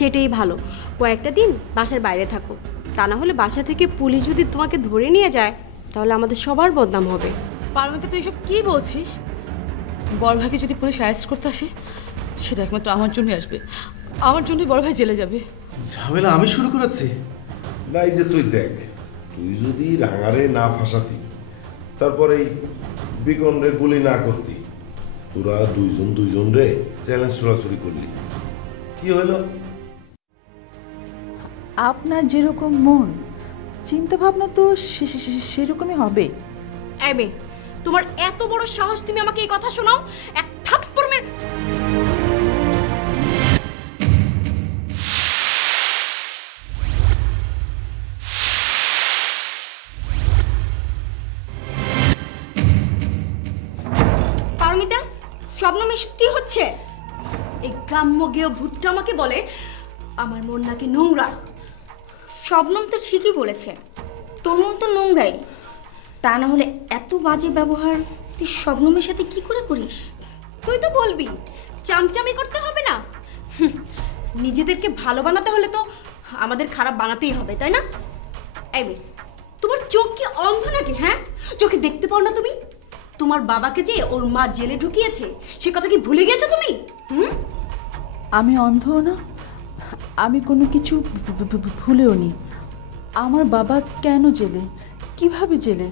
সেটাই ভালো। কয়েকটা দিন বাসার বাইরে থাকো, তা না হলে বাসা থেকে পুলিশ যদি তোমাকে ধরে নিয়ে যায় তাহলে আমাদের সবার বদনাম হবে। পারমিতা, তুই এসব কি বলছিস? বড় ভাইকে যদি পুলিশ অ্যারেস্ট করতে আসে সেটা একমাত্র আমার জন্যই আসবে, আমার জন্যই বড় ভাই জেলে যাবে। ঝামেলা আমি শুরু করেছি না, এই যে তুই দেখ, তুই যদি রাঙারে না ফাঁসাতি, তারপরে এই বিকনরে গুলি না করতি, তোরা দুইজন রে চ্যালেঞ্জ ছড়াছড়ি করলি, কি হলো? আপনার যেরকম মন, চিন্তা ভাবনা তো সেরকমই হবে। এই মেয়ে, তোমার এত বড় সাহস, তুমি আমাকে এই কথা শোনাও? এক থাপ্পড় মেরে পারমিতা, শবনম এসব কি হচ্ছে? এই গ্রাম্য গেয় ভূতটা আমাকে বলে আমার মন নাকি নোংরা। শবনম তো ঠিকই বলেছে, তোর মন তো নোংরাই। তা না হলে এত বাজে ব্যবহার তুই শবনমের সাথে কি করে করিস? তুই তো বলবি চামচামি করতে হবে না। নিজেদেরকে ভালো বানাতে হলে তো আমাদের খারাপ বানাতেই হবে, তাই না? এই মেয়ে, তোমার চোখ কি অন্ধ নাকি? হ্যাঁ, চোখে দেখতে পাও না তুমি? তোমার বাবাকে যে ওর মা জেলে ঢুকিয়েছে সে কথা কি ভুলে গেছো তুমি? আমি অন্ধ না, আমি কোনো কিছু ভুলেও নি। আমার বাবা কেন জেলে, কিভাবে জেলে,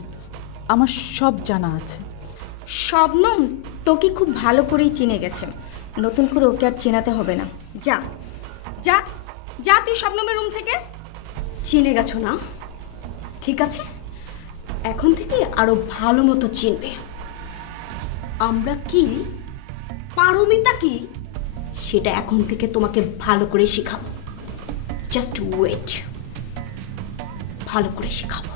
আমার সব জানা আছে। শবনম তোকে খুব ভালো করেই চিনে গেছে, নতুন করে ওকে আর চেনাতে হবে না। যা যা যা, তুই শবনমের রুম থেকে। চিনে গেছো না? ঠিক আছে, এখন থেকে আরো ভালো মতো চিনবে আমরা কি, পারমিতা কি, সেটা এখন থেকে তোমাকে ভালো করে শেখাবো। জাস্ট ওয়েট, ভালো করে শেখাবো।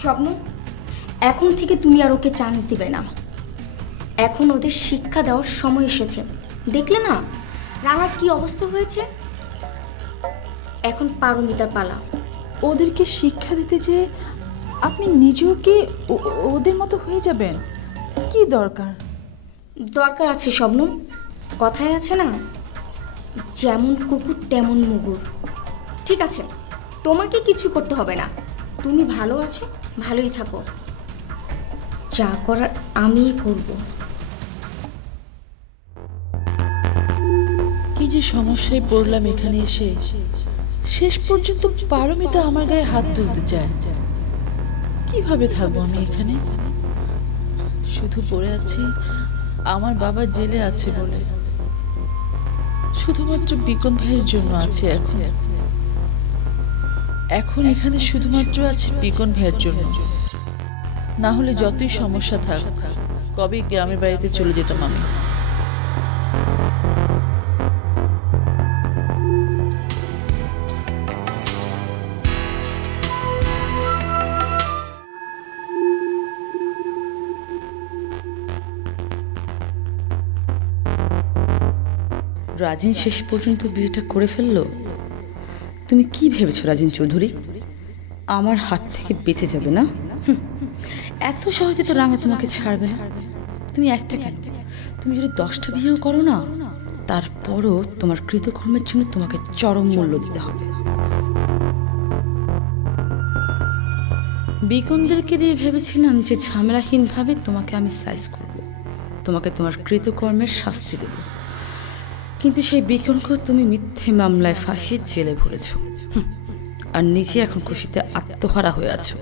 স্বপ্ন, এখন থেকে তুমি আর ওকে চান্স দিবে না। এখন ওদের শিক্ষা দেওয়ার সময় এসেছে। দেখলে না রাঙার কি অবস্থা হয়েছে? এখন পারমিতার পালা। ওদেরকে শিক্ষা দিতে যে আপনি নিজেও কি ওদের মতো হয়ে যাবেন? কি দরকার? দরকার আছে শবনম, কথায় আছে না, যেমন কুকুর তেমন মুগুর। ঠিক আছে, তোমাকে কিছু করতে হবে না, তুমি ভালো আছো, ভালোই থাকো। যা করার আমিই করব। কি যে সমস্যায় পড়লাম এখানে এসে। শেষ পর্যন্ত পারমিতা আমার গায়ে হাত তুলতে চায়। কিভাবে থাকবো আমি এখানে? শুধু পড়ে আছি আমার বাবা জেলে আছে বলে। শুধুমাত্র বিকন ভাইয়ের জন্য আছে এখন। এখন এখানে শুধুমাত্র আছে বিকন ভাইয়ের জন্য। না হলে যতই সমস্যা থাক, কবে গ্রামের বাড়িতে চলে যেতাম আমি। রাজিন শেষ পর্যন্ত বিয়েটা করে ফেললো। তুমি কি ভেবেছো রাজিন চৌধুরী আমার হাত থেকে বেঁচে যাবে না? এত সহজে তো রাঙা তোমাকে ছাড়বে না। তুমি একটা কেন, তুমি যদি 10টা বিয়েও করো না, তারপরও তোমার কৃতকর্মের জন্য তোমাকে চরম মূল্য দিতে হবে। বিকনদেরকে দিয়ে ভেবেছিলাম যে ঝামেলাহীনভাবে তোমাকে আমি সাইজ করব, তোমাকে তোমার কৃতকর্মের শাস্তি দেব। কিন্তু সেই বিকনকে তুমি মিথ্যে মামলায় ফাঁসিয়ে জেলে ভরেছ, আর নিজে এখন খুশিতে আত্মহারা হয়ে আছো।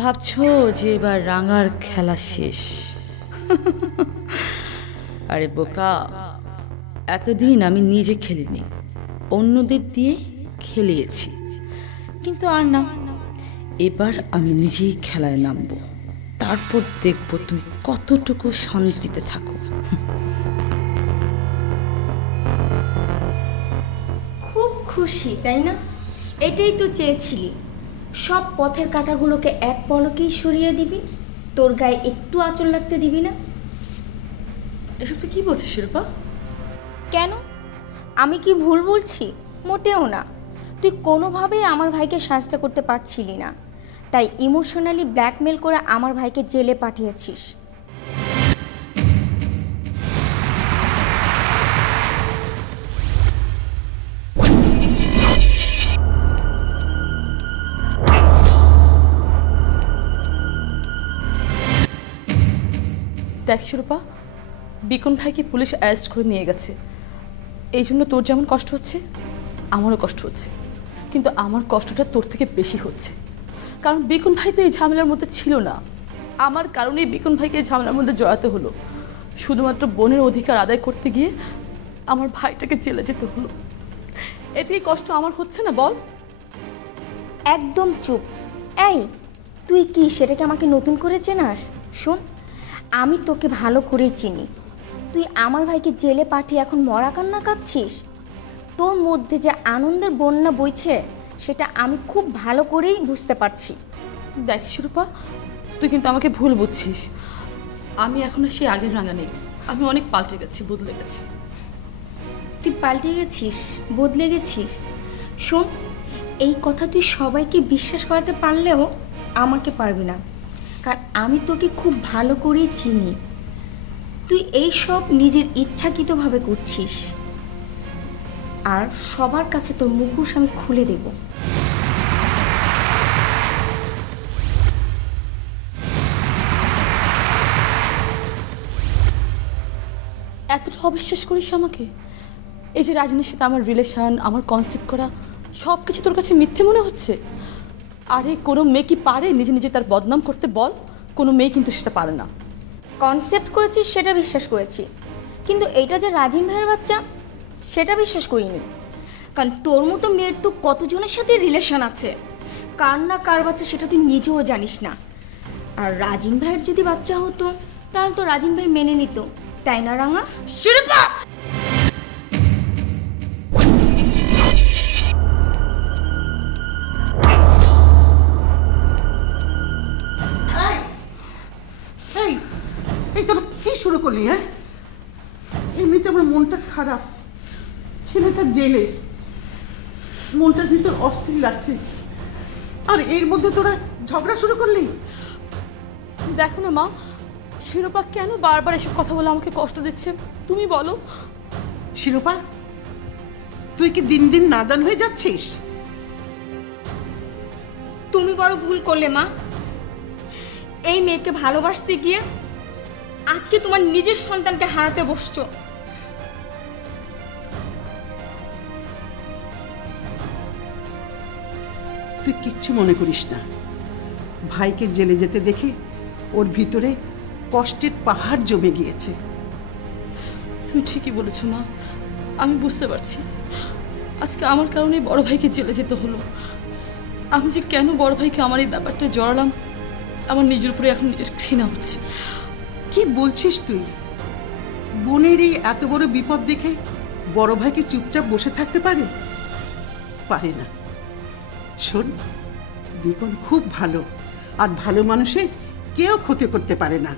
ভাবছো যে এবার রাঙার খেলা শেষ। আরে বোকা, এতদিন আমি নিজে খেলিনি, অন্যদের দিয়ে খেলিয়েছি। কিন্তু আর না, এবার আমি নিজেই খেলায় নামবো, তারপর দেখবো তুমি কতটুকু শান্তিতে থাকো। খুব খুশি তাই না? এটাই তো চেয়েছিলি, সব পথের কাঁটাগুলোকে এক পলকেই সরিয়ে দিবি, তোর গায়ে একটু আঁচল লাগতে দিবি না। এসব তুই কি বলছিস শিল্পা? কেন, আমি কি ভুল বলছি? মোটেও না। তুই কোনোভাবেই আমার ভাইকে শাস্তি করতে পারছিলি না, তাই ইমোশনালি ব্ল্যাকমেল করে আমার ভাইকে জেলে পাঠিয়েছিস। দেখ শিরূপা, বিকন ভাইকে পুলিশ অ্যারেস্ট করে নিয়ে গেছে। এই জন্য তোর যেমন কষ্ট হচ্ছে আমারও কষ্ট হচ্ছে, কিন্তু আমার কষ্টটা তোর থেকে বেশি হচ্ছে। কারণ বিকন ভাই তো এই ঝামেলার মধ্যে ছিল না, আমার কারণেই বিকন ভাইকে এই ঝামেলার মধ্যে জড়াতে হলো। শুধুমাত্র বোনের অধিকার আদায় করতে গিয়ে আমার ভাইটাকে জেলে যেতে হলো। এতেই কষ্ট আমার হচ্ছে না বল? একদম চুপ। এই তুই কি সেটাকে আমাকে নতুন করে চেনাস? শোন, আমি তোকে ভালো করেই চিনি। তুই আমার ভাইকে জেলে পাঠিয়ে এখন মরা কান্না কাঁদছিস। তোর মধ্যে যে আনন্দের বন্যা বইছে সেটা আমি খুব ভালো করেই বুঝতে পারছি। দেখ শিরূপা, তুই কিন্তু আমাকে ভুল বুঝছিস। আমি এখন আর সেই আগের রাঙা নেই, আমি অনেক পাল্টে গেছি, বদলে গেছি। তুই পাল্টে গেছিস, বদলে গেছিস? শোন, এই কথা তুই সবাইকে বিশ্বাস করাতে পারলেও আমাকে পারবি না, কারণ আমি তোকে খুব ভালো করেই চিনি। তুই এই সব নিজের ইচ্ছাকৃতভাবে করছিস, আর সবার কাছে তোর মুখোশ আমি খুলে দেব। এতটা অবিশ্বাস করিস আমাকে? এই যে রাজনীর সাথে আমার রিলেশন, আমার কনসেপ্ট করা সব কিছু তোর কাছে মিথ্যে মনে হচ্ছে? আরে কোনো মেয়ে কি পারে নিজে নিজে তার বদনাম করতে? বল, কোনো মেয়ে কিন্তু সেটা পারে না। কনসেপ্ট করেছিস সেটা বিশ্বাস করেছি, কিন্তু এইটা যে রাজিন ভাইয়ের বাচ্চা সেটা বিশ্বাস করিনি। কারণ তোর মতো মেয়ের তো কতজনের সাথে রিলেশন আছে, কার না কার বাচ্চা সেটা তুই নিজেও জানিস না। আর রাজিন ভাইয়ের যদি বাচ্চা হতো তাহলে তো রাজিন ভাই মেনে নিত, তাই না রাঙা? শিরূপা! এই তোরা কি শুরু করলি? হ্যাঁ, এমনিতে আমার মনটা খারাপ, ছেলেটা জেলে, মনটার ভিতর অস্থির লাগছে, আর এর মধ্যে তোরা ঝগড়া শুরু করলি। দেখো না মা, শিরূপা কেন বারবার এসব কথা বলে আমাকে কষ্ট দিচ্ছে, তুমি বলো। শিরূপা, তুই কি দিন দিন নাদান হয়ে যাচ্ছিস? তুমি বড় ভুল করলে মা। এই মেয়েকে ভালোবাসতে গিয়ে আজকে তোমার নিজের সন্তানকে হারাতে বসছো। তুই কিচ্ছু মনে করিস না। ভাইকে জেলে যেতে দেখে ওর ভিতরে কষ্টের পাহাড় জমে গিয়েছে। তুমি ঠিকই বলেছো মা, আমি বুঝতে পারছি আজকে আমার কারণেই বড় ভাইকে জেলে যেতে হলো। আমি যে কেন বড় ভাইকে আমার এই ব্যাপারটা জড়ালাম, আমার নিজের উপরে এখন নিজের ঘৃণা হচ্ছে। কি বলছিস তুই? বোনের এই এত বড় বিপদ দেখে বড় ভাইকে চুপচাপ বসে থাকতে পারে? পারে না। শোন, বিকন খুব ভালো, আর ভালো মানুষের কেউ ক্ষতি করতে পারে না।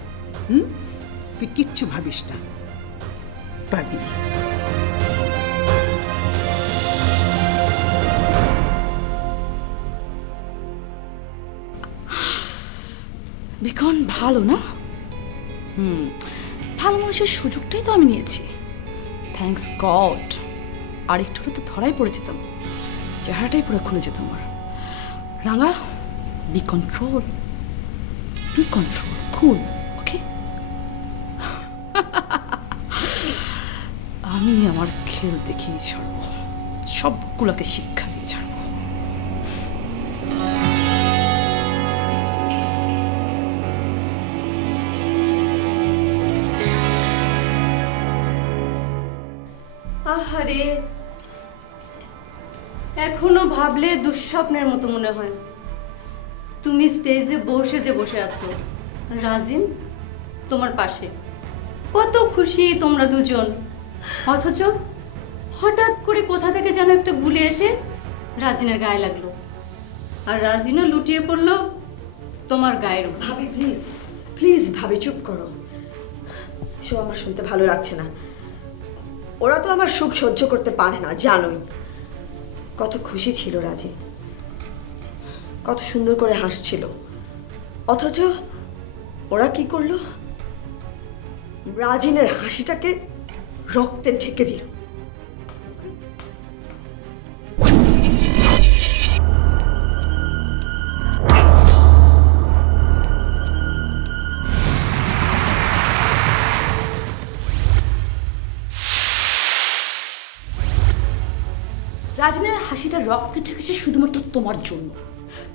তুই কিচ্ছু ভাবিস না, পারবি না। বিকন ভালো না? ভালো মানুষের সুযোগটাই তো আমি নিয়েছি, থ্যাঙ্কস গড। আর একটু তো ধরাই পড়ে যেতাম, চেহারাটাই পুরো খুলে যেত আমার। রাঙা, বি কন্ট্রোল, কুল, ওকে? আমি আমার খেল দেখিয়ে ছাড়বো, সবগুলোকে শিক্ষা দিয়ে ছাড়বো। আহারে, এখনো ভাবলে দুঃস্বপ্নের মতো মনে হয়। তুমি স্টেজে বসে আছো, রাজিন তোমার পাশে, কত খুশি তোমরা দুজন। অথচ হঠাৎ করে কোথা থেকে যেন একটা গুলি এসে রাজিনের গায়ে লাগলো, আর রাজিনও লুটিয়ে পড়লো তোমার গায়ের উপর। ভাবি প্লিজ, প্লিজ ভাবি চুপ করো, এসব আমার শুনতে ভালো লাগছে না। ওরা তো আমার সুখ সহ্য করতে পারে না, জানোই। কত খুশি ছিল রাজি, কত সুন্দর করে হাসছিল, অথচ ওরা কি করলো? রাজিনের হাসিটাকে রক্তে ঢেকে দিল। রাজিনের হাসিটা রক্তে ঠেকেছে শুধুমাত্র তোমার জন্য।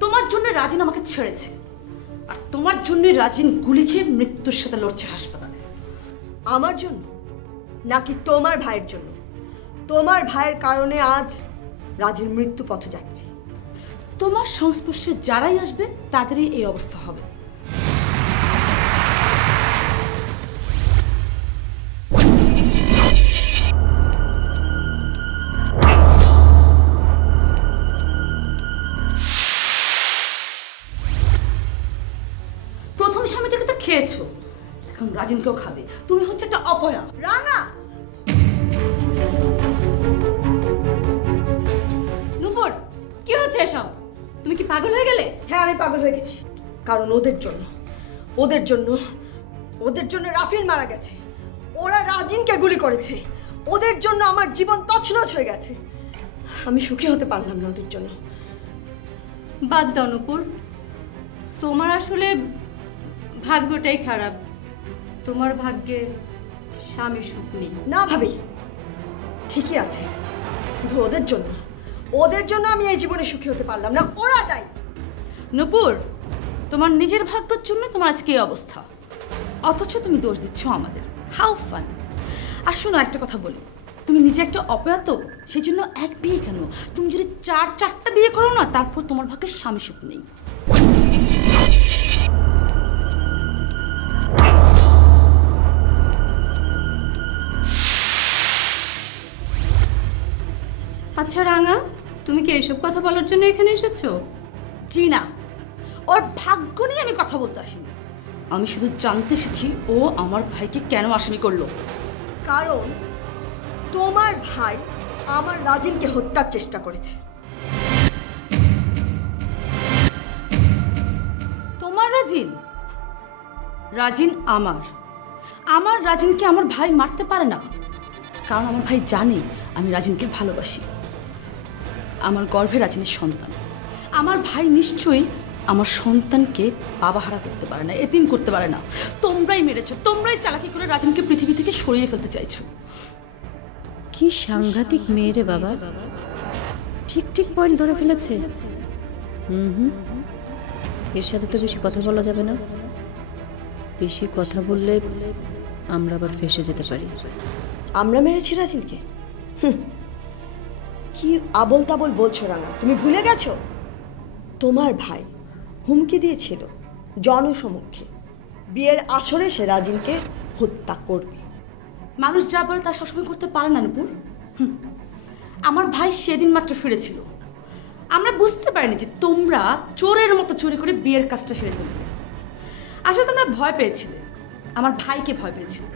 তোমার জন্য রাজিন আমাকে ছেড়েছে, আর তোমার জন্য রাজিন গুলি খেয়ে মৃত্যুর সাথে লড়ছে হাসপাতালে। আমার জন্য নাকি তোমার ভাইয়ের জন্য? তোমার ভাইয়ের কারণে আজ রাজিন মৃত্যু পথযাত্রী। তোমার সংস্পর্শে যারাই আসবে তাদেরই এই অবস্থা হবে। প্রথম স্বামীটাকে তো খেয়েছো, এখন রাজিনকেও খাবে। তুমি হচ্ছে একটা অপয়া। রাঙা, নূপুর, কি হচ্ছে এসব? তুমি কি পাগল হয়ে গেলে? হ্যাঁ আমি পাগল হয়ে গেছি, কারণ ওদের জন্য ওদের জন্য ওদের জন্য রাফিন মারা গেছে, ওরা রাজিনকে গুলি করেছে, ওদের জন্য আমার জীবন তছনছ হয়ে গেছে। আমি সুখী হতে পারলাম না ওদের জন্য। বাদ দাও নূপুর, তোমার আসলে ভাগ্যটাই খারাপ। তোমার ভাগ্যে স্বামী সুখ নেই। না ভাবি, ঠিকই আছে, শুধু ওদের জন্য আমি এই জীবনে সুখী হতে পারলাম না, ওরা দায়ী। নূপুর, তোমার নিজের ভাগ্যের জন্য তোমার আজকে এই অবস্থা, অথচ তুমি দোষ দিচ্ছ আমাদের। How fun! আর শোনো, একটা কথা বলি, তুমি নিজে একটা অপয়া তো, সেই জন্য এক বিয়ে কেন, তুমি যদি চারটা বিয়ে করো না, তারপর তোমার ভাগ্যে স্বামী সুখ নেই। আচ্ছা রাঙা, তুমি কি এইসব কথা বলার জন্য এখানে এসেছো? জি না, ওর ভাগ্য নিয়ে আমি কথা বলতে আসিনি। আমি শুধু জানতে এসেছি ও আমার ভাইকে কেন আসামি করলো। কারণ তোমার ভাই আমার রাজিনকে হত্যার চেষ্টা করেছে। তোমার রাজিন? রাজিন আমার রাজিনকে আমার ভাই মারতে পারে না, কারণ আমার ভাই জানে আমি রাজিনকে ভালোবাসি। আমার গর্ভে রাজিনের সন্তান, আমার ভাই নিশ্চয়ই আমার সন্তানকে বাবাহারা করতে পারে না, এতিম করতে পারে না। তোমরাই মেরেছো, তোমরাই চালাকি করে রাজিনকে পৃথিবী থেকে সরিয়ে ফেলতে চাইছো। কি সাংঘাতিক মেয়ে রে বাবা, ঠিক পয়েন্ট ধরে ফেলেছে। এর সাথে তো বেশি কথা বলা যাবে না, বেশি কথা বললে আমরা আবার ফেসে যেতে পারি। আমরা মেরেছি রাজিনকে? কি আবল তাবল বলছো রাঙা, তুমি ভুলে গেছো? তোমার ভাই হুমকি দিয়েছিল জনসমক্ষে বিয়ের আসরে সে রাজিনকে হত্যা করবে। মানুষ যা বলে তা সবসময় করতে পারে না নূপুর। আমার ভাই সেদিন মাত্র ফিরেছিল, আমরা বুঝতে পারিনি যে তোমরা চোরের মতো চুরি করে বিয়ের কাজটা সেরে ফেলবে। আসলে তোমরা ভয় পেয়েছিলে, আমার ভাইকে ভয় পেয়েছিলে,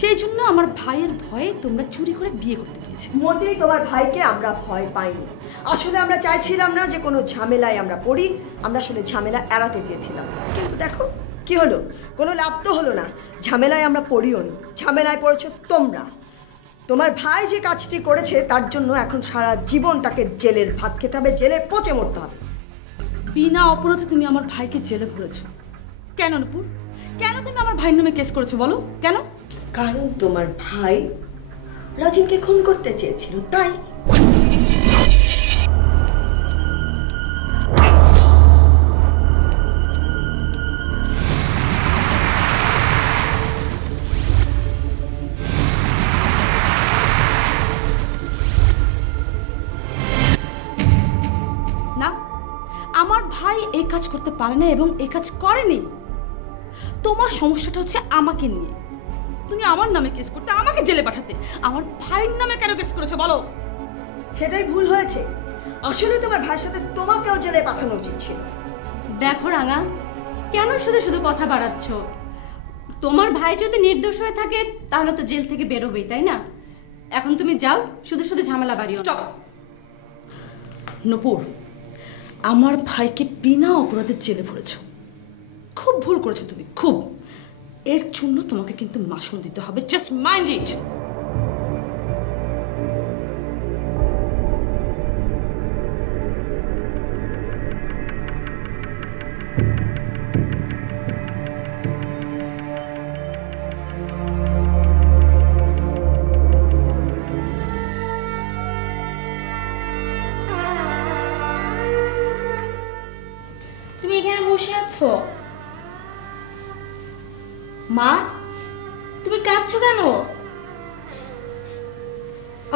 সেই জন্য আমার ভাইয়ের ভয়ে তোমরা চুরি করে বিয়ে করতে গিয়েছিলে। মোটেই তোমার ভাইকে আমরা ভয় পাইনি। আসলে আমরা চাইছিলাম না যে কোনো ঝামেলায় আমরা পড়ি, আমরা আসলে ঝামেলা এড়াতে চেয়েছিলাম। কিন্তু দেখো কি হলো, কোনো লাভ তো হলো না। ঝামেলায় আমরা পড়িও নি, ঝামেলায় পড়েছো তোমরা। তোমার ভাই যে কাজটি করেছে তার জন্য এখন সারা জীবন তাকে জেলের ভাত খেতে হবে, জেলে পচে মরতে হবে। বিনা অপরাধে তুমি আমার ভাইকে জেলে ভরেছো কেন নূপুর? কেন তুমি আমার ভাইয়ের নামে কেস করেছো বলো? কেন? কারণ তোমার ভাই রাজিনকে খুন করতে চেয়েছিল, তাই। না, আমার ভাই এই কাজ করতে পারে না এবং এই কাজ করেনি। তোমার সমস্যাটা হচ্ছে আমাকে নিয়ে। তুমি আমার নামে কেস করতে, আমাকে জেলে পাঠাতে, আমার ভাইয়ের নামে কেন কেস করেছো বলো? সেটাই ভুল হয়েছে। আসলে তোমার ভাইয়ের সাথে তোমাকেও জেলে পাঠানো উচিত ছিল। দেখো রাঙা, কেন শুধু শুধু কথা বাড়াচ্ছ? তোমার ভাই যদি নির্দোষ হয়ে থাকে তাহলে তো জেল থেকে বেরোবেই, তাই না? এখন তুমি যাও, শুধু শুধু ঝামেলা বাড়িও না। স্টপ নূপুর, আমার ভাইকে বিনা অপরাধে জেলে ভরেছো। খুব ভুল করেছো তুমি, খুব। এর জন্য তোমাকে কিন্তু মাসুল দিতে হবে, জাস্ট মাইন্ড ইট। তুমি এখানে বসে আছো? মা, তুমি কাঁদছো কেন?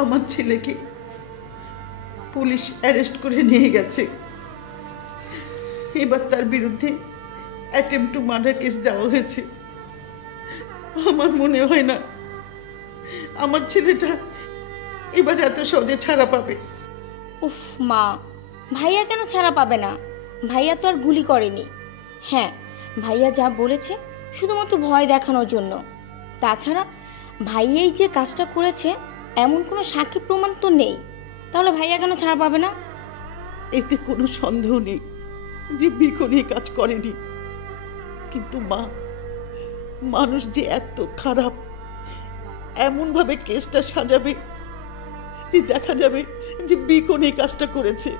আমার ছেলেকে পুলিশ অ্যারেস্ট করে নিয়ে গেছে। এবার তার বিরুদ্ধে অ্যাটেম্পট টু মার্ডার কেস দেওয়া হয়েছে। আমার মনে হয় না আমার ছেলেটা এবার এত সহজে ছাড়া পাবে। উফ মা, ভাইয়া কেন ছাড়া পাবে না? ভাইয়া তো আর গুলি করেনি। হ্যাঁ, ভাইয়া যা বলেছে শুধুমাত্র ভয় দেখানোর জন্য। তাছাড়া ভাইয়াই যে কাজটা করেছে এমন কোনো সাক্ষী প্রমাণ তো নেই। তাহলে ভাইয়া কেন ছাড়া পাবে না? এতে কোনো সন্দেহ নেই যে বিকন এই কাজ করেনি। কিন্তু মা, মানুষ যে এত খারাপ, এমনভাবে কেসটা সাজাবে যে দেখা যাবে যে বিকন এই কাজটা করেছে।